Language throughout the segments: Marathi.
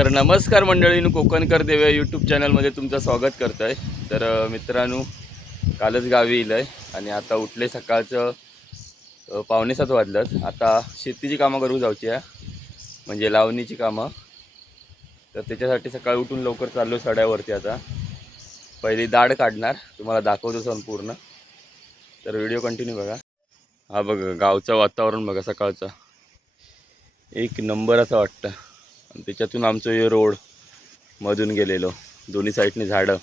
तर नमस्कार मंडळींनो, कोकणकर देव यूट्यूब चॅनलमध्ये तुमचं स्वागत करत आहे। तर मित्रांनो, कालच गावी येईल आणि आता उठले सकाळचं 6:45 वाजलं। आता शेतीची कामं करू जाऊची आहे, म्हणजे लावणीची कामं। तर त्याच्यासाठी सकाळी उठून लवकर चाललो सड्यावरती। आता पहिली दाढ काढणार, तुम्हाला दाखवतो संपूर्ण। तर व्हिडिओ कंटिन्यू बघा। हा बघा गावचं वातावरण बघा, सकाळचं एक नंबर असं वाटतं। आणि त्याच्यातून आमचं हे रोड मधून गेलेलो, दोन्ही साईडने झाडं,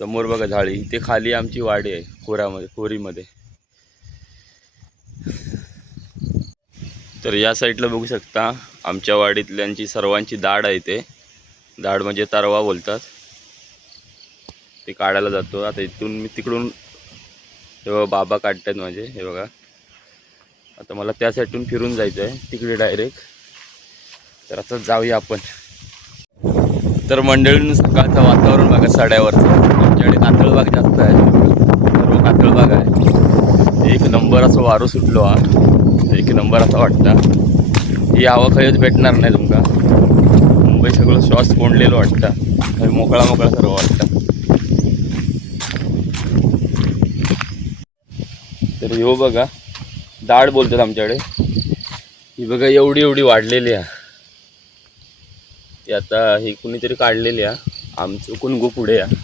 समोर बघा झाडी। इथे खाली आमची वाडी आहे, खोरीमध्ये। तर या साईडला बघू शकता आमच्या वाडीतल्यांची सर्वांची दाढ आहे। ते दाढ म्हणजे तरवा बोलतात, ते काढायला जातो। आता इथून मी तिकडून तेव्हा बाबा काढतात माझे, हे बघा। आता मला त्या साईडून फिरून जायचं आहे तिकडे डायरेक्ट। तर आता जाऊया आपण। तर मंडळींनी सकाळचं वातावरण बघा सड्यावरचं। आमच्याकडे कातळबाग जास्त आहे, सर्व कातळबाग आहे। एक नंबर असं वारं सुटलो हा, एक नंबर असं वाटतं। ही हवा खयच भेटणार नाही तुमका। मुंबई सगळं श्वास कोंडलेलं वाटतं, मोकळा मोकळा सर्व वाटतं। तर ह्यो बघा दाढ बोलतात आमच्याकडे। ही बघा एवढी एवढी वाढलेली आहे। ती आता ही कुणीतरी काढलेली आहे, आमचं कोण गो पुढे आहे।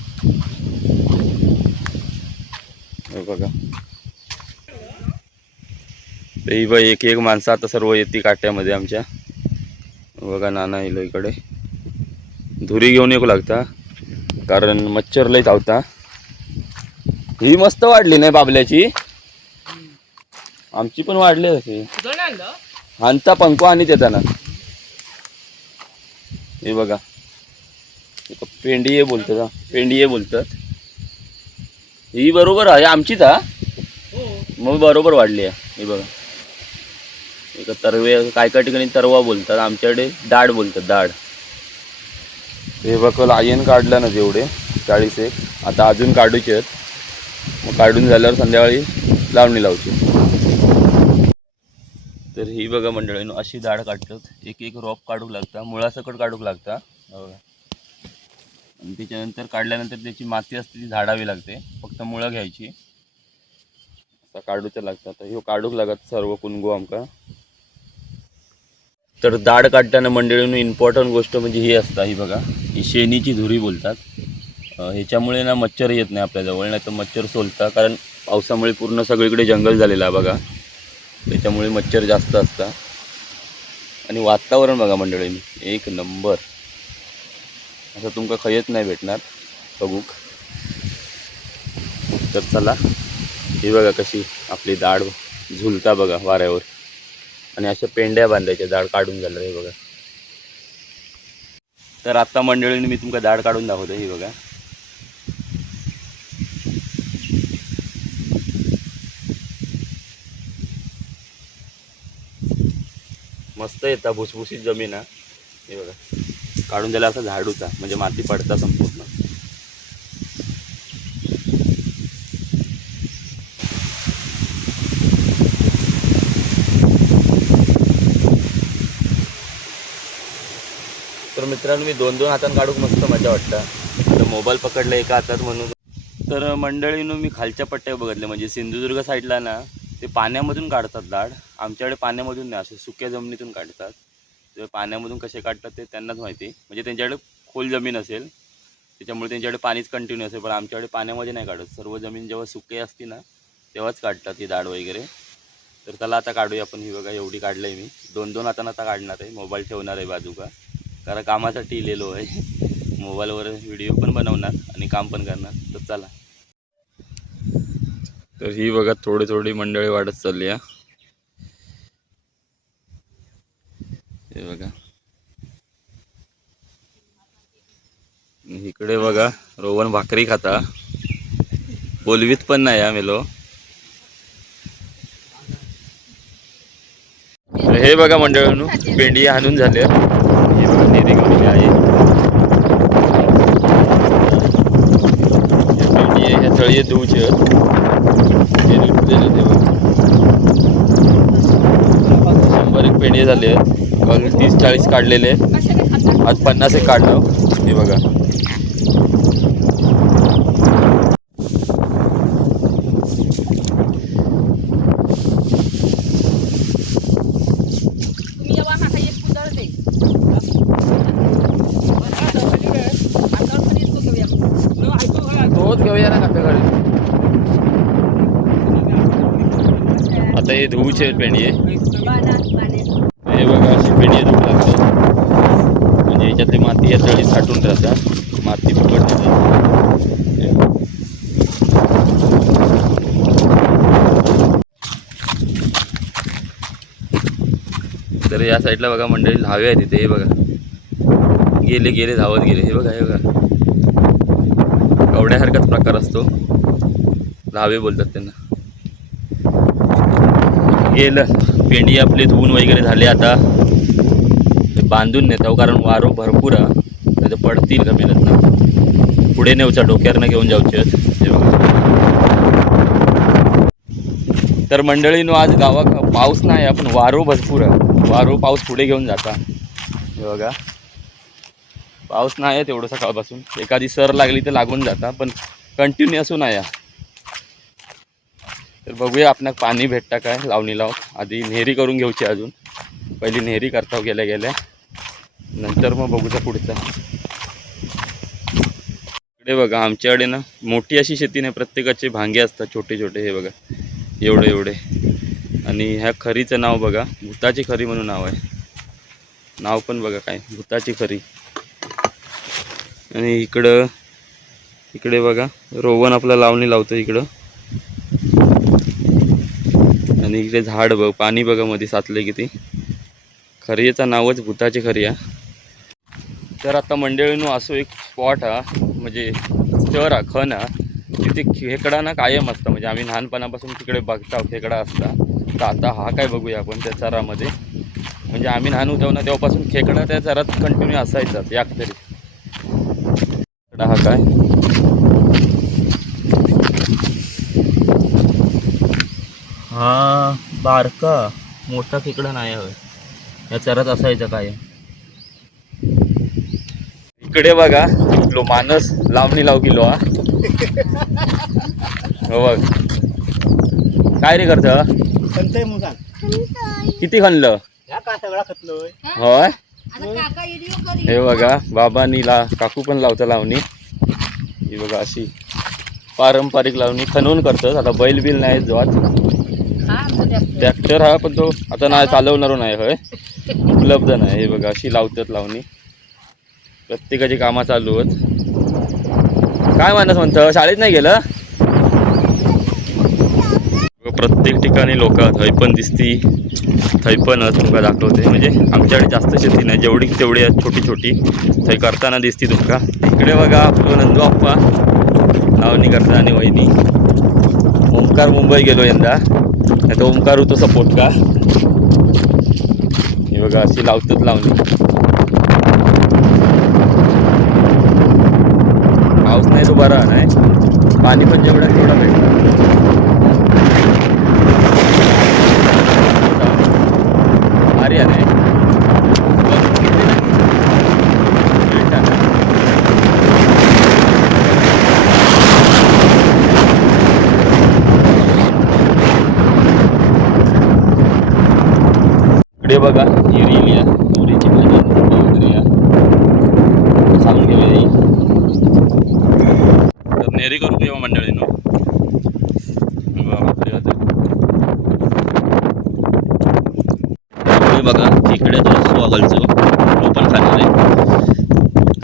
हे बघा, ही बाई एक एक माणसं आता सर्व येते काट्यामध्ये आमच्या। बघा नाना येलो इकडे, धुरी घेऊन येऊ लागता कारण मच्छर लय चावता। ही मस्त वाढली नाही बाबल्याची, आमची पण वाढली अशी। हांचा पंखो आणि येताना हे बघा, पेंडिये बोलतात, पेंडिये बोलतात। ही बरोबर आहे आमचीच हा, मग बरोबर वाढली आहे। हे बघा, एक तरवे काय काय ठिकाणी तरवा बोलतात, आमच्याकडे दाढ बोलतात, दाढ। हे बघा आयन काढलं ना जेवढे 40 आता अजून काढूचे आहेत। मग काढून झाल्यावर संध्याकाळी लावणी लावची। तर ही बघा मंडळींनो, अशी दाढ काढतात। एक एक रॉप काढू लागता, मुळासकट काढू लागता बघा। आणि त्याच्यानंतर काढल्यानंतर त्याची माती असते ती झाडावी लागते, फक्त मुळं घ्यायची, आता काढूचं लागतं। आता ह्यो काढूक लागत सर्व कुणगो आमका। तर दाढ काढताना मंडळींनो इम्पॉर्टंट गोष्ट म्हणजे ही असता, ही बघा, ही शेणीची धुरी बोलतात। ह्याच्यामुळे ना मच्छर येत नाही आपल्याजवळ, नाही तर मच्छर सोलता। कारण पावसामुळे पूर्ण सगळीकडे जंगल झालेलं आहे बघा, त्याच्यामुळे मच्छर जास्त असतात। आणि वातावरण बघा मंडळींनी एक नंबर, असं तुमका खयच नाही भेटणार बघूक। तर चला, ही बघा कशी आपली दाढ झुलता बघा वाऱ्यावर। आणि अशा पेंड्या बांधायच्या दाढ काढून झालं, हे बघा। तर आता मंडळींनी मी तुमका दाढ काढून दाखवतो, ही बघा। मस्त येता भुसभुशीत जमीन आहे, हे बघा। काढून झाला असं झाडूचा, म्हणजे माती पडता संपूर्ण। तर मित्रांनो, मी दोन हातानं काढूक मस्त मजा वाटतं। आता मोबाईल पकडला एका हातात म्हणून। तर मंडळींनो, मी खालच्या पट्ट्या बघितल्या, म्हणजे सिंधुदुर्ग साईडला ना ते पाण्यामधून काढतात दाढ। आमच्याकडे पाण्यामधून नाही, असे सुक्या जमिनीतून काढतात। तर पाण्यामधून कसे काढतात ते त्यांनाच माहिती, म्हणजे त्यांच्याकडे खोल जमीन असेल त्याच्यामुळे त्यांच्याकडे पाणीच कंटिन्यू असेल। पण आमच्याकडे पाण्यामध्ये नाही काढत, सर्व जमीन जेव्हा सुकी असते ना तेव्हाच काढतात ही दाढ वगैरे। तर चला आता काढूया आपण। ही बघा एवढी काढलंय मी, दोन हातानं आता काढणार आहे। मोबाईल ठेवणार आहे बाजूका, कारण कामासाठी इलेलो आहे। मोबाईलवर व्हिडिओ पण बनवणार आणि काम पण करणार। तर चला, तर ही बघा थोडी थोडी मंडळी वाढत चालली आहे, हे बघा। इकडे बघा रोहन भाकरी खाता, बोलवीत पण नाही हा मेलो। हे बघा मंडळींनो, पेंडी हाणून झाले, हे बघा नेरे गेलेली आहे। पेंडी ह्या तळी धुवचे, हे धुतलेले ते बघा। 100 पेंडी झाले आहेत बघ 30-40 काढलेले, आज 50 एक काढलं. हे बघा तोच घेऊया ना आपल्याकडे. आता हे धुवूचे पेंडी आहे. हे बघा अशी पेंडी धुवू लागतात, म्हणजे याच्यातली माती या तळी साठून राहतात, माती पकडते. तर या साईडला बघा मंडळी लावे आहेत तिथे. हे बघा गेले गेले धावत गेले. हे बघा, हे बघा कवड्यासारखाच प्रकार असतो, लावे बोलतात त्यांना. गेलं पेंडी आपले धुवून वगैरे झाले. आता ते बांधून नेतो, कारण वारो भरपूर आहे, नाही तर पडतील का मिळत ना. पुढे नेऊचा डोक्यावरनं घेऊन जाऊचे. हे बघा. तर मंडळीनो आज गावात पाऊस नाही आहे, पण वारो भरपूर आहे. वारो पाऊस पुढे घेऊन जाता. हे बघा पाऊस नाही आहे तेवढं सकाळपासून. एखादी सर लागली तर लागून जाता, पण कंटिन्यू असू नाही. तर बघूया आपणाक पाणी भेटता काय लावणी लाव. आधी नेहरी करून घ्यायची, अजून पहिली नेहरी करता गेल्या गेल्या, नंतर मग बघूचा पुढचा. इकडे बघा आमच्याकडे ना मोठी अशी शेती नाही, प्रत्येकाचे भांगे असतात छोटे छोटे. हे बघा एवढे एवढे. आणि ह्या खरीचं नाव बघा भूताची खरी म्हणून नाव आहे. नाव पण बघा काय भूताची खरी. आणि इकडे बघा रोवन आपला लावणी लावतो इकडं. आणि इकडे झाड बघ, पाणी बघा मध्ये साचले किती. खरीचं नावच भूताची खरी आहे. तर आता मंडळीनो असो एक स्पॉट हा, म्हणजे स्टर हा, खण हा, तिथे खेकडा ना कायम असतं. म्हणजे आम्ही लहानपणापासून तिकडे बघता खेकडा असता. तर आता हा काय बघूया आपण त्या चरामध्ये. म्हणजे आम्ही लहान होतो ना तेव्हापासून खेकडा त्या चरात कंटिन्यू असायचाच याक तरी. खेकडा हा काय हा बारका मोठा खेकडा नाही हवा, या चरात असायचा काय. इकडे बघा लो माणस लावणी लाव किलो हा. हो बघ काय रे करत किती खणलं होय. हे बघा बाबांनी काकू पण लावता लावणी. ही बघा अशी पारंपरिक लावणी खणून करतात. आता बैल बिल नाही जोत, ट्रॅक्टर हा पण तो आता नाही चालवणार नाही होय, उपलब्ध नाही. हे बघा अशी लावतात लावणी. प्रत्येकाची कामं चालू आहेत. काय मानस म्हणतं शाळेत नाही गेलं. प्रत्येक ठिकाणी लोक थंय पण दिसती, थंय पण तुमका दाखवते. म्हणजे आमच्याकडे जास्त शेती नाही, जेवढी तेवढी छोटी छोटी थंय करताना दिसती तुमका. इकडे बघा आपलं नंदू आप्पा लावणी करता आणि वहिनी. ओमकार मुंबई गेलो यंदा, नाही तर ओमकार होतो सपोर्ट का. हे बघा अशी लावतात लावणी. पाऊस नाही तो बरा नाही, पाणी पण जेवढा तेवढा भेटतं. भारी आहे नाही इकडे बघा ही रील या तुरीची भाजी वगैरे या सांगून गेले. तर नेरी करू किंवा मंडळीनो बघा इकडे तो स्वागलचो तो पण खाणार आहे.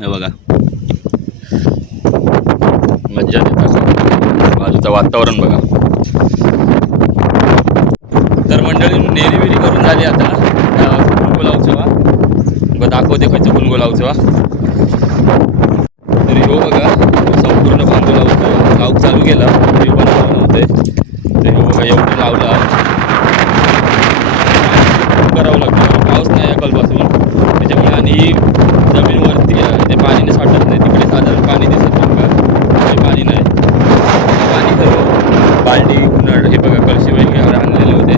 हे बघा मज्जा देतात, बाजूचं वातावरण बघा. तर मंडळी नेरी बिरी करून झाली. आता फुलगो लावचो दाखवते खयचं फुलगो लावचो. तर ह्यो बघा संपूर्ण फुलगो लावचो लावूक चालू केला, व्हिडिओ बनवलं नव्हते. तर ह्यो बघा एवढं लावला करावं लागतं, पाऊस नाही आहे कालपासून त्याच्यामुळे. आणि जमीनवरती ते पाणीने साठत नाही, तिकडे साधारण पाणी दिसत नाही, पाणी नाही. पाणी सर्व बाल्टी उन्हाळ हे बघा कळशी वगैरे आणलेले होते,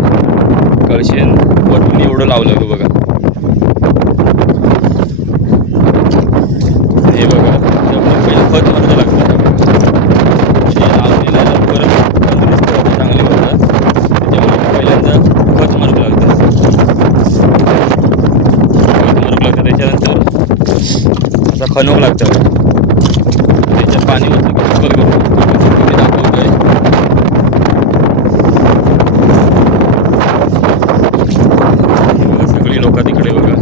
कळशेन वरतून एवढं लावलं बघा. खणूक लागतं त्याच्यात पाणी होतं की चिखल करून मी दाखवतोय. सगळी लोक तिकडे बघा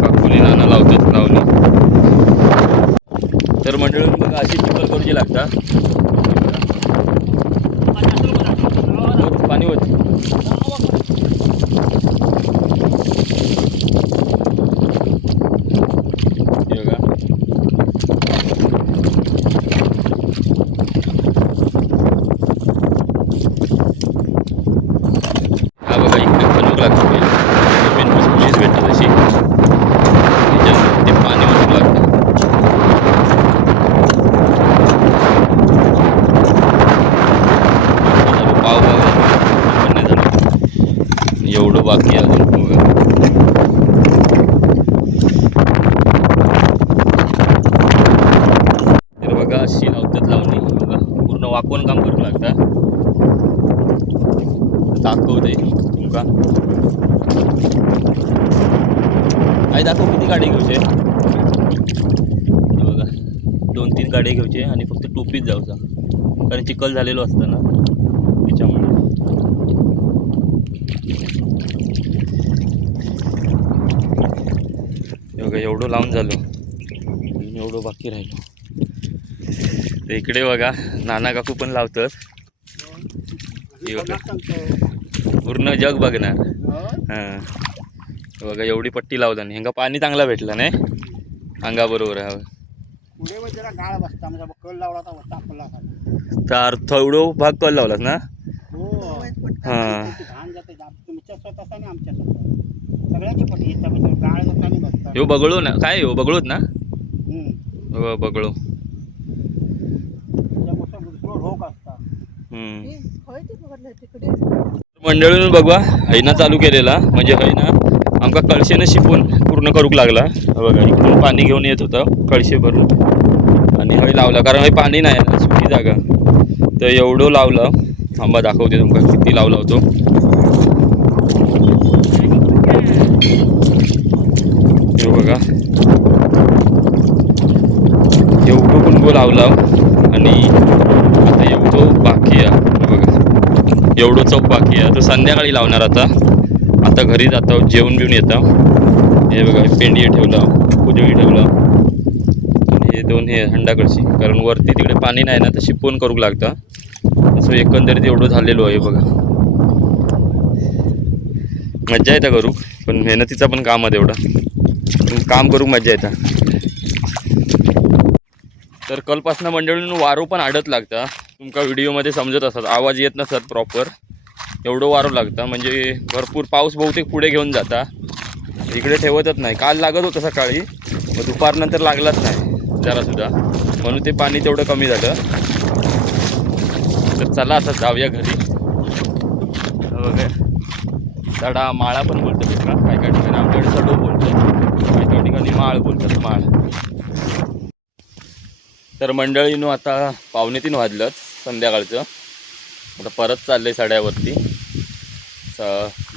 काकुली नाना लावतात लावणी. तर मंडळी बघा अशी चिखल करूची लागतात. पाणी होत एवढं बाकी आहे अजून. तर बघा अशी लावतात लावणी बघा पूर्ण वाकवून काम करू लागतात. दाखवते तुमका आई दाखव किती गाडी घेऊचे बघा 2-3 गाडी घेऊचे आणि फक्त टोपीत जाऊचा कारण चिखल झालेलो असतं ना त्याच्यामुळे. बघा एवढं लावून झालो एवढं बाकी राहिलो. तर इकडे बघा नाना काकू पण लावतात. पूर्ण जग बघणार. हां बघा एवढी पट्टी लावता नाही ह्यांगा पाणी चांगला भेटला नाही अंगा बरोबर आहे. तर थोडं भाग कल लावलास ना. हां ह्यो बगळू ना काय ह्यो बगळूत ना बगळू. मंडळीनं बघा हैना चालू केलेला म्हणजे हैना आमका कळशेनं शिपून पूर्ण करूक लागला. बघा इकडून पाणी घेऊन येत होतं कळशे भरून आणि हय लावला कारण हय पाणी नाही ना सुकी जागा. तर एवढं लावलं आंबा दाखवते तुमका किती लावला होतो. हे बघा एवढं कुंभो लावला आणि आता एवढं बाकी आहे बघा एवढं चौक बाकी आहे. तो संध्याकाळी लावणार आता घरी जातो जेवण बिवून येतं. हे बघा पेंडी ठेवला कुजळी ठेवला आणि हे 2 हे हंडाकडची कारण वरती तिकडे पाणी नाही ना तर शिपवून करूक लागतं. असं एकंदरीत एवढं झालेलो आहे बघा. मज्जा येतं करू पण मेहनतीचा पण काम आहे तेवढं काम करू मज्जा येतं. तर कलपासनं मंडळीनं वारो पण आडत लागता तुमका व्हिडिओमध्ये समजत असतात आवाज येत नसतात प्रॉपर एवढं वारो लागतं म्हणजे भरपूर पाऊस बहुतेक पुढे घेऊन जाता इकडे ठेवतच नाही. काल लागत होतं सकाळी मग दुपारनंतर लागलाच नाही जरासुद्धा म्हणून ते पाणी तेवढं कमी झालं. तर चला आता जाऊया घरी. बघा सडा माळा पण बोलतात का काय काय ठिकाणी आमच्याकडे सडो बोलतात काय काय ठिकाणी माळ बोलतात माळ. तर मंडळीनं आता 2:45 वाजलं संध्याकाळचं आता परत चाललं आहे सड्यावरती.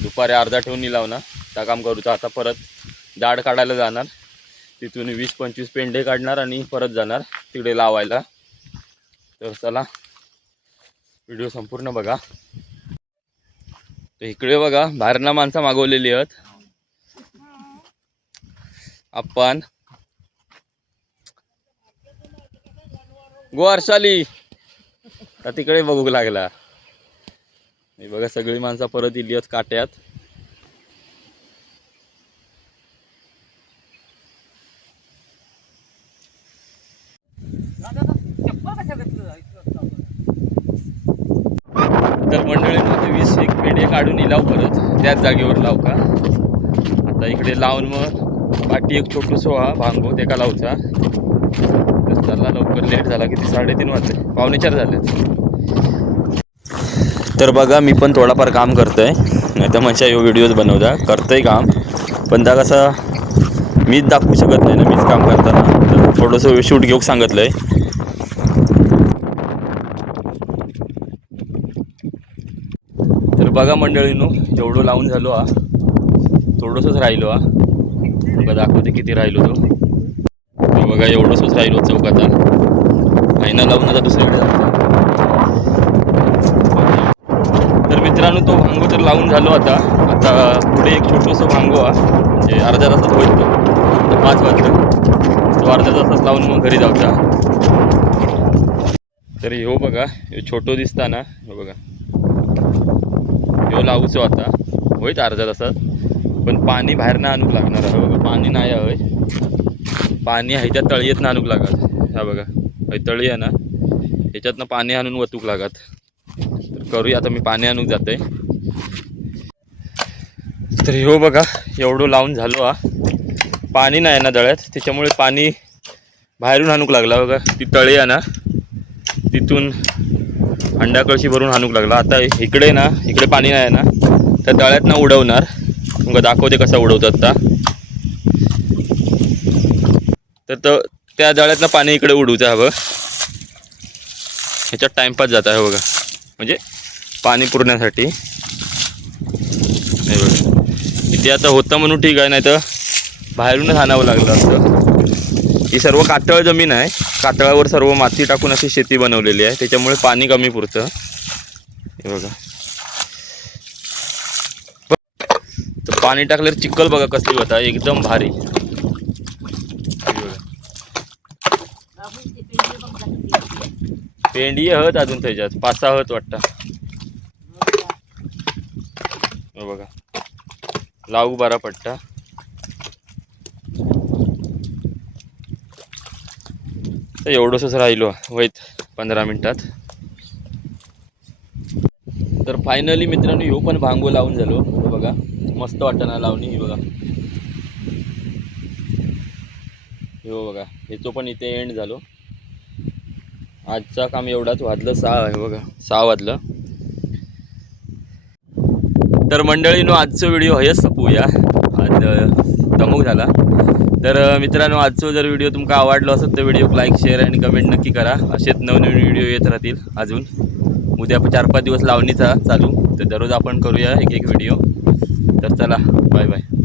दुपारी अर्धा ठेवून निलाव ना त्या काम करूचा. आता परत दाढ काढायला जाणार तिथून 20-25 पेंढे काढणार आणि परत जाणार तिकडे लावायला. तर चला व्हिडिओ संपूर्ण बघा. तर इकडे बघा बाहेरना माणसं मागवलेली आहेत आपण गोरशाली आता तिकडे बघू लागला. बघा सगळी माणसं परत इली आहेत काट्यात. तर मंडळीनं आता 20 पेढे काढून इलाव परत त्याच जागेवर लाव का. आता इकडे लावून मग पाठी एक छोटू सोहा भांगो ते का लावचा. तर चला लवकर लेट झाला किती 3:30 वाजले 3:45 झालेत. तर बघा मी पण थोडाफार काम करतोय नाही तर माझ्या व्हिडिओज बनवता करतोय काम पण त्या कसं मीच दाखवू शकत नाही ना मीच काम करताना. तर थोडंसं शूट घेऊ सांगितलं आहे. तर बघा मंडळीनो एवढं लावून झालो थोडंसंच राहिलो बघा दाखवते किती राहिलो तो. हे बघा एवढंच राहिलो चौक आता महिना लावून आता दुसरीकडे जायचं. तर मित्रांनो तो भांगो तर लावून झालो आता. आता पुढे एक छोटंसं भांगो आहे म्हणजे अर्ध्या तासात होईल तो. आता 5 वाजता तो अर्ध्या तासात लावून मग घरी जाऊचा. तर ह्यो बघा ह्यो छोटो दिसता ना, हो बघा ह्यो लावूचो आता होईत अर्ध्या तासात. पण पाणी बाहेर ना आणूक लागणार आहे बघा. पाणी नाही हवंय, पाणी आहे त्या तळीत ना आणूक लागत. हा बघा तळी आहे ना, ह्याच्यातनं पाणी आणून वतूक लागत. तर करूया आता, मी पाणी आणूक जाते. तर ह्यो बघा एवढं लावून झालो हा. पाणी नाही ना दळ्यात, त्याच्यामुळे पाणी बाहेरून आणूक लागला बघा. ती तळी आहे ना, तिथून अंडा कळशी भरून आणूक लागला. आता इकडे ना, इकडे पाणी नाही आहे ना, त्या तळ्यात ना उडवणार. तुमका दाखवते कसा उडवतात आता. तर त्या जाळ्यातनं पाणी इकडे उडवचं हवं. ह्याच्यात टाइमपास जात आहे बघा, म्हणजे पाणी पुरण्यासाठी. नाही बघा इथे आता होतं म्हणून ठीक आहे, नाही तर बाहेरूनच आणावं लागलं असतं. ही सर्व कातळ जमीन आहे, कातळावर सर्व माती टाकून अशी शेती बनवलेली आहे, त्याच्यामुळे पाणी कमी पुरतं. हे बघा तर पाणी टाकल्यावर चिखल बघा कसली होता, एकदम भारी. पेंडी हत अजून त्याच्यात 5-6 हत वाटतं. बघा लावू बारा पट्टा. तर एवढंच राहिलो वैत 15 मिनिटात. तर फायनली मित्रांनो ह्यो पण भांगो लावून झालो. बघा मस्त वाटतं ना लावणी. ही बघा हो बघा ह्याचो पण इथे एंड झालो. आजचा काम एवढाच. वाजलं 6 आहे बघा, 6 वाजलं. तर मंडळीनो आजचा व्हिडिओ हेच संपवूया, आज दमूक झाला. तर मित्रांनो आजचा जर व्हिडिओ तुमका आवडलो असेल तर व्हिडिओ लाईक शेअर आणि कमेंट नक्की करा. असेच नवनवीन व्हिडिओ येत राहतील. अजून उद्या 4-5 दिवस लावणीचा चालू, तर दररोज आपण करूया एक व्हिडिओ. तर चला बाय बाय.